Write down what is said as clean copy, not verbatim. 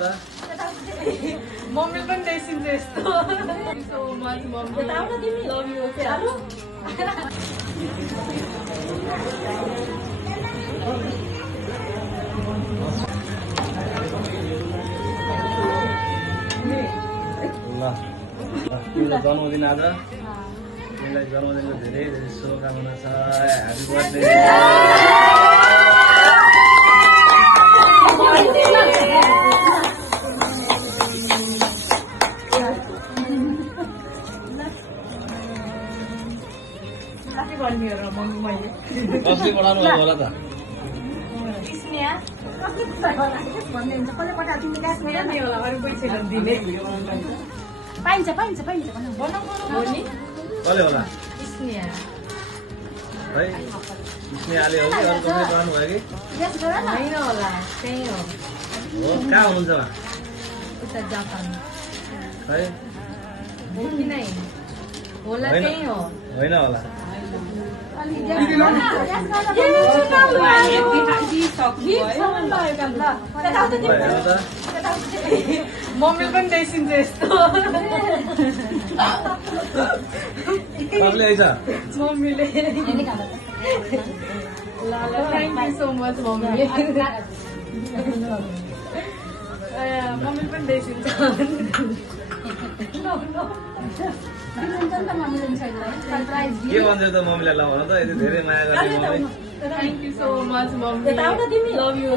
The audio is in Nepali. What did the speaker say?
त मम्मीले पनि देख्छिन्छ यस्तो so much mummy love you ल तिम्रो जन्मदिन आज तिमीलाई जन्मदिनको धेरै धेरै शुभकामना छ ह्यापी बर्थडे कसले पढाउनु भएको होला त पाइन्छ पाइन्छ पाइन्छ कसले होला है स्नेहाले हो कि अरू कसले पढाउनु भयो कि होइन होला त्यही हो हो कहाँ हुनुहुन्छ उहाँ उता जापान है देखि नै होला होइन त्यही हो होइन होला हेर्नु त मम्मीले पनि देख्छिन्छ यस्तो कसले आइछ मम्मीले ल thank you so much mummy मम्मीले पनि देख्छिन्छ के भन्छ त मम्मीलाई ल भन त यति धेरै माया गर्ने mummy thank you so much mummy love you